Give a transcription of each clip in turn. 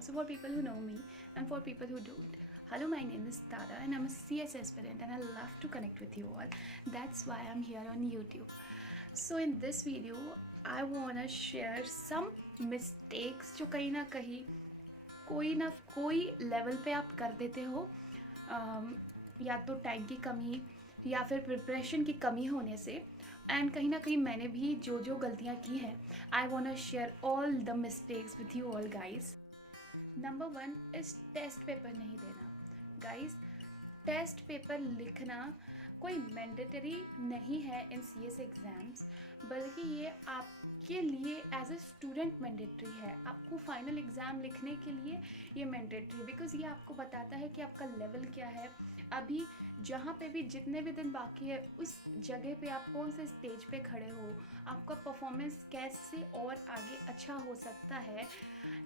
So for people who know me and for people who don't, hello, my name is Tara and I'm a CS aspirant and I love to connect with you all. That's why I'm here on YouTube. So in this video, I wanna share some mistakes जो कहीं ना कहीं कोई ना कोई level पे आप कर देते हो, या तो टाइम की कमी या फिर प्रिपरेशन की कमी होने से। एंड कहीं ना कहीं मैंने भी जो जो गलतियाँ की हैं, I want share all the mistakes with you all guys. Number 1 is test paper नहीं देना। गाइज, टेस्ट पेपर लिखना कोई मैंडेटरी नहीं है इन CS एग्ज़ाम्स, बल्कि ये आपके लिए एज ए स्टूडेंट मैंडेटरी है। आपको फाइनल एग्ज़ाम लिखने के लिए ये मैंडेटरी, बिकॉज़ ये आपको बताता है कि आपका लेवल क्या है। अभी जहाँ पे भी जितने भी दिन बाकी है, उस जगह पे आप कौन से स्टेज पे खड़े हो, आपका परफॉर्मेंस कैसे और आगे अच्छा हो सकता है।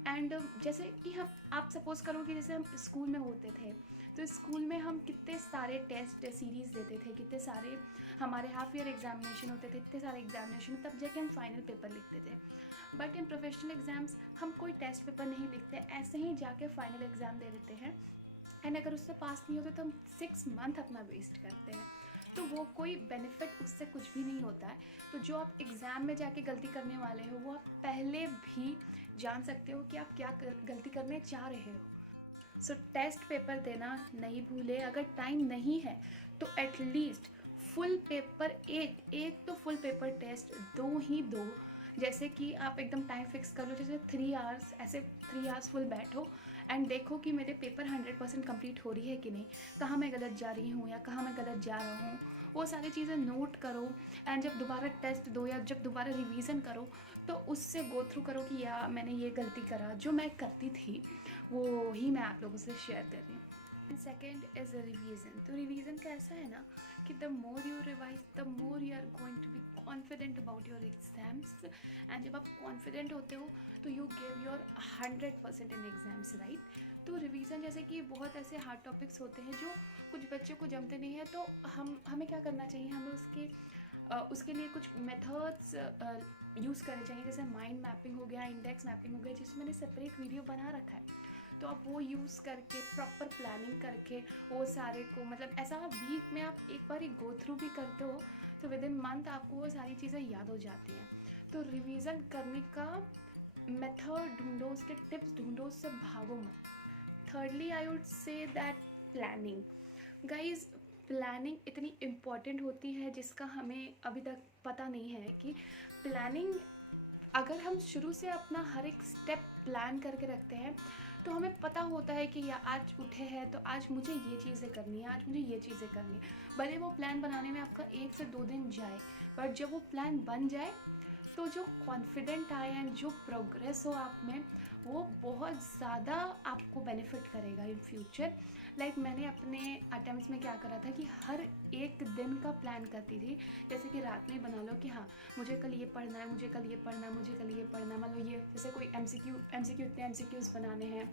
एंड जैसे कि आप सपोज़ करो कि जैसे हम स्कूल में होते थे, तो स्कूल में हम कितने सारे टेस्ट सीरीज़ देते थे, कितने सारे हमारे हाफ ईयर एग्जामिनेशन होते थे, इतने सारे एग्जामिनेशन, तब जाके हम फाइनल पेपर लिखते थे। बट इन प्रोफेशनल एग्ज़ाम्स हम कोई टेस्ट पेपर नहीं लिखते, ऐसे ही जाके फाइनल एग्ज़ाम दे देते हैं। एंड अगर उससे पास नहीं होते तो हम 6 मंथ अपना वेस्ट करते हैं, तो वो कोई बेनिफिट उससे कुछ भी नहीं होता है। तो जो आप एग्ज़ाम में जाके गलती करने वाले हो, वो आप पहले भी जान सकते हो कि आप क्या गलती करने चाह रहे हो। सो टेस्ट पेपर देना नहीं भूले। अगर टाइम नहीं है तो एटलीस्ट फुल पेपर एक तो फुल पेपर टेस्ट दो ही दो। जैसे कि आप एकदम टाइम फिक्स कर लो, जैसे 3 आवर्स, ऐसे 3 आवर्स फुल बैठो एंड देखो कि मेरे पेपर 100% कंप्लीट हो रही है कि नहीं, कहाँ मैं गलत जा रही हूँ या कहाँ मैं गलत जा रहा हूँ, वो सारी चीज़ें नोट करो। एंड जब दोबारा टेस्ट दो या जब दोबारा रिवीजन करो, तो उससे गो थ्रू करो कि या मैंने ये गलती करा, जो मैं करती थी वो ही मैं आप लोगों से शेयर कर रही हूँ। Second is revision. तो रिवीजन का ऐसा है ना कि the more you revise the more you are going to be confident about your exams. And जब आप कॉन्फिडेंट होते हो तो you give your 100% in exams, right. तो रिवीजन, जैसे कि बहुत ऐसे हार्ड टॉपिक्स होते हैं जो कुछ बच्चों को जमते नहीं है, तो हमें क्या करना चाहिए, हमें उसके लिए कुछ मेथड्स यूज़ करने चाहिए। जैसे माइंड मैपिंग हो गया, इंडेक्स मैपिंग हो गया, जिसमें मैंने सेपरेट वीडियो बना रखा है। तो आप वो यूज़ करके प्रॉपर प्लानिंग करके वो सारे को, मतलब ऐसा वीक में आप एक बार ही गो थ्रू भी करते हो, तो विद इन मंथ आपको वो सारी चीज़ें याद हो जाती हैं। तो रिवीजन करने का मेथड ढूंढो, उसके टिप्स ढूंढो, उससे भागो मत। Thirdly I would say that planning. Guys, planning इतनी इम्पॉर्टेंट होती है जिसका हमें अभी तक पता नहीं है कि प्लानिंग, अगर हम शुरू से अपना हर एक स्टेप प्लान करके रखते हैं तो हमें पता होता है कि या आज उठे हैं तो आज मुझे ये चीज़ें करनी है, आज मुझे ये चीज़ें करनी है। भले वो प्लान बनाने में आपका 1 से 2 दिन जाए, बट जब वो प्लान बन जाए तो जो कॉन्फिडेंट आए एंड जो प्रोग्रेस हो आप में, वो बहुत ज़्यादा आपको बेनिफिट करेगा इन फ्यूचर। लाइक मैंने अपने अटेम्प्ट्स में क्या करा था कि हर एक दिन का प्लान करती थी। जैसे कि रात में बना लो कि हाँ, मुझे कल ये पढ़ना है, मुझे कल ये पढ़ना है, मुझे कल ये पढ़ना है। मान लो ये जैसे कोई MCQ इतने MCQs बनाने हैं,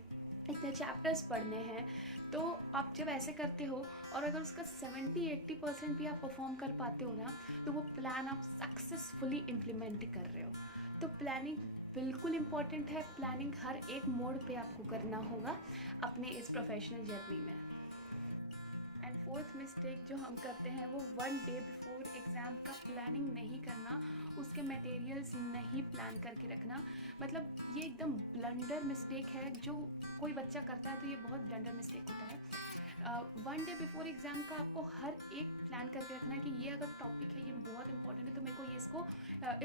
इतने चैप्टर्स पढ़ने हैं, तो आप जब ऐसे करते हो और अगर उसका 70-80% भी आप परफॉर्म कर पाते हो ना, तो वो प्लान आप सक्सेसफुली इम्प्लीमेंट कर रहे हो। तो प्लानिंग बिल्कुल इम्पॉर्टेंट है। प्लानिंग हर एक मोड पे आपको करना होगा अपने इस प्रोफेशनल जर्नी में। एंड फोर्थ मिस्टेक जो हम करते हैं वो 1 डे बिफोर एग्ज़ाम का प्लानिंग नहीं करना, उसके मटेरियल्स नहीं प्लान करके रखना। मतलब ये एकदम ब्लंडर मिस्टेक है, जो कोई बच्चा करता है तो ये बहुत ब्लंडर मिस्टेक होता है। 1 डे बिफोर एग्ज़ाम का आपको हर एक प्लान करके रखना है कि ये अगर टॉपिक है, ये बहुत इंपॉर्टेंट है, तो मेरे को ये इसको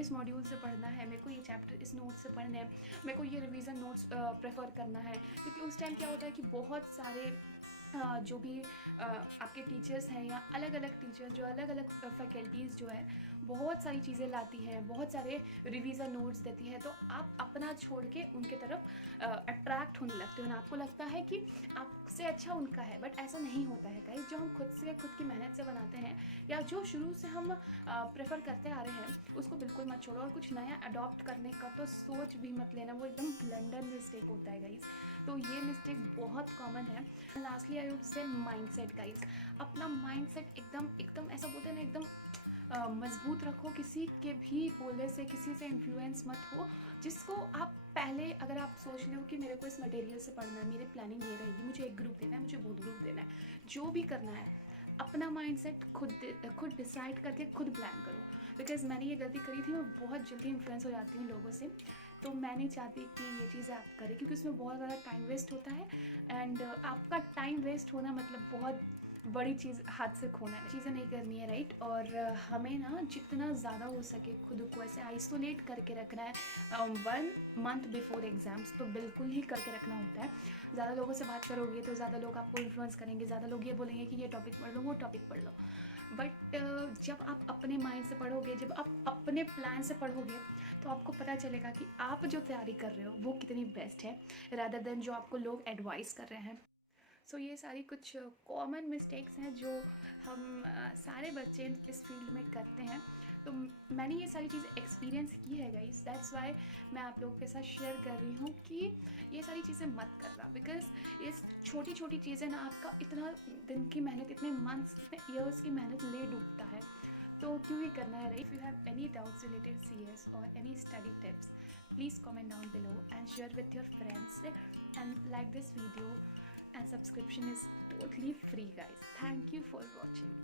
इस मॉड्यूल से पढ़ना है, मेरे को ये चैप्टर इस नोट से पढ़ने हैं, मेरे को ये रिवीजन नोट्स प्रेफर करना है। क्योंकि उस टाइम क्या होता है कि बहुत सारे जो भी आपके टीचर्स हैं या अलग अलग टीचर्स, जो अलग अलग फैकल्टीज़ जो है, बहुत सारी चीज़ें लाती हैं, बहुत सारे रिवीजन नोट्स देती है, तो आप अपना छोड़ के उनके तरफ अट्रैक्ट होने लगते हो ना। आपको लगता है कि आपसे अच्छा उनका है, बट ऐसा नहीं होता है गाइस। जो हम खुद की मेहनत से बनाते हैं या जो शुरू से हम प्रेफर करते आ रहे हैं, उसको बिल्कुल मत छोड़ो। और कुछ नया अडॉप्ट करने का तो सोच भी मत लेना, वो एकदम ब्लंडर मिस्टेक होता है गाइस। तो ये मिस्टेक बहुत कॉमन है। Lastly I would say mindset guys. अपना माइंडसेट एकदम ऐसा बोलते हैं ना, एकदम मजबूत रखो, किसी के भी बोलने से, किसी से इन्फ्लुएंस मत हो। जिसको आप पहले, अगर आप सोच लो कि मेरे को इस मटेरियल से पढ़ना है, मेरी प्लानिंग ये रहेगी, मुझे एक ग्रुप देना है, मुझे वो ग्रुप देना है, जो भी करना है अपना माइंडसेट खुद डिसाइड करके खुद प्लान करो। बिकॉज मैंने ये गलती करी थी, मैं बहुत जल्दी इन्फ्लुएंस हो जाती हूँ लोगों से। तो मैं नहीं चाहती कि ये चीज़ें आप करें, क्योंकि उसमें बहुत ज़्यादा टाइम वेस्ट होता है। एंड आपका टाइम वेस्ट होना मतलब बहुत बड़ी चीज़ हाथ से खोना है, चीज़ें नहीं करनी है, राइट। और हमें ना जितना ज़्यादा हो सके खुद को ऐसे आइसोलेट करके रखना है 1 मंथ बिफोर एग्ज़ाम्स, तो बिल्कुल ही करके रखना होता है। ज़्यादा लोगों से बात करोगे तो ज़्यादा लोग आपको इन्फ्लुएंस करेंगे, ज़्यादा लोग ये बोलेंगे कि ये टॉपिक पढ़ लो, वो टॉपिक पढ़ लो। बट जब आप अपने माइंड से पढ़ोगे, जब आप अपने प्लान से पढ़ोगे, तो आपको पता चलेगा कि आप जो तैयारी कर रहे हो वो कितनी बेस्ट है, रादर देन जो आपको लोग एडवाइस कर रहे हैं। सो ये सारी कुछ कॉमन मिस्टेक्स हैं जो हम सारे बच्चे इस फील्ड में करते हैं। तो मैंने ये सारी चीज़ें एक्सपीरियंस की है गाइस, दैट्स वाई मैं आप लोगों के साथ शेयर कर रही हूँ कि ये सारी चीज़ें मत करना। बिकॉज ये छोटी छोटी चीज़ें ना आपका इतना दिन की मेहनत, इतने मंथ्स, इतने ईयर्स की मेहनत ले डूबता है। तो क्यों ही करना है, right. If you have any doubts related CS और any study tips, please comment down below and share with your friends, and like this video, and subscription is totally free guys. Thank you for watching.